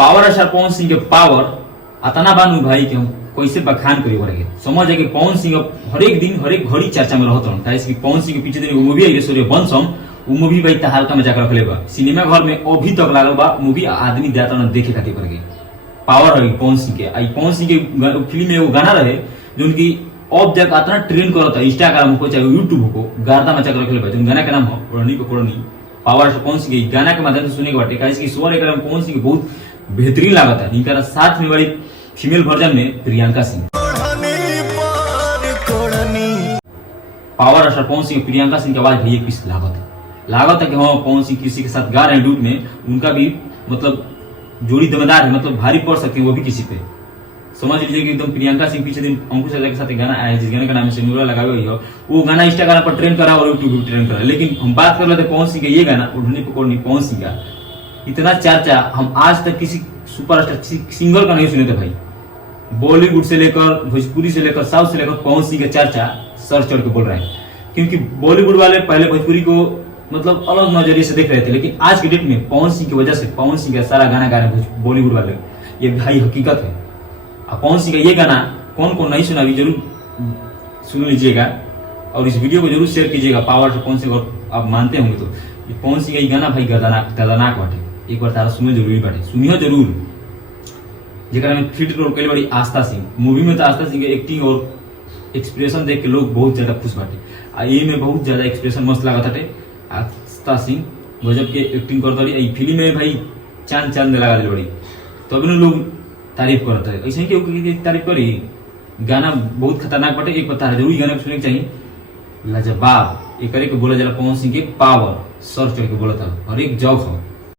Power star Pawan Singh के power अतना बानू भाई कि हम कैसे बखान करी करेंगे। समझ है कि पवन सिंह हर एक दिन हर एक घड़ी चर्चा में रहता हूँ। कि पवन सिंह के पीछे दिन मूवी आई सूर्यवंशम, वो मूवी भाई तहालका में जाकर रखले बा, सिनेमा घर में अभी तक लागल बा मूवी, आदमी जाता ना देखे खातिर करके। पावर है पवन सिंह के। आई पवन सिंह के फिल्म में वो गाना रहे जो उनकी अब जब आता ट्रेंड करता है इंस्टाग्राम को चाहे यूट्यूब को, गार्दा मचा कर रखले बा। जो गाना का नाम है ओढ़नी पकड़नी, पावर पवन सिंह के गाना के माध्यम से सुने के बाटे। कहीं स्वर एक पवन सिंह बहुत बेहतरीन लागत है। इनका साथ में बड़ी फीमेल वर्जन में प्रियंका सिंह, पावर स्टार पवन सिंह प्रियंका सिंह की आवाज भी एक पीस लागत है कि हाँ पवन सिंह किसी के साथ गा रहे हैं डूट में, उनका भी मतलब जोड़ी दमदार है, मतलब भारी पड़ सकती है वो भी किसी पे। समझ लीजिए कि एकदम प्रियंका सिंह पीछे दिन अंकुश के साथ गाना आया जिस गाने का नाम सिंदूरा लगा हुई है, वो गाना इंस्टाग्राम पर ट्रेंड करा और यूट्यूब पर ट्रेंड करा। लेकिन हम बात कर रहे थे पवन सिंह का ये गाना ओढ़नी पकड़नी, पवन सिंह का इतना चर्चा हम आज तक किसी सुपरस्टार सिंगर का नहीं सुने थे भाई। बॉलीवुड से लेकर भोजपुरी से लेकर साउथ से लेकर पवन सिंह का चर्चा सर चढ़ के बोल रहे हैं। क्योंकि बॉलीवुड वाले पहले भोजपुरी को मतलब अलग नजरिए से देख रहे थे, लेकिन आज के डेट में पवन सिंह की वजह से पवन सिंह का सारा गाना गा रहे हैं बॉलीवुड वाले, ये भाई हकीकत है। पवन सिंह का ये गाना कौन कौन नहीं सुना अभी जरूर सुन लीजिएगा और इस वीडियो को जरूर शेयर कीजिएगा। पावर से पवन सिंह आप मानते होंगे तो पवन सिंह का ये गाना भाई गदनाक बाटे, एक बार तारा सुने जरूरी बाटे, सुनियो जरूर। जेकरा में फिट रोल कैले बड़ी आस्था सिंह, मूवी में तो आस्था सिंह के एक्टिंग और एक्सप्रेशन देख के लोग बहुत ज्यादा खुश बाटे। ये में बहुत ज्यादा एक्सप्रेशन मस्त लागत हटे। आस्था सिंह गजब के एक्टिंग करता रही। फिल्म में भाई चांद चांद लगा दे बड़ी, तो अभी लोग तारीफ करता है। ऐसे ही तारीफ करी, गाना बहुत खतरनाक बाटे। एक बता जरूर गाना सुनने के चाहिए, लाजवाब। एक बोला जाला पवन सिंह के पावर सर चढ़ के बोला था हर एक जगह।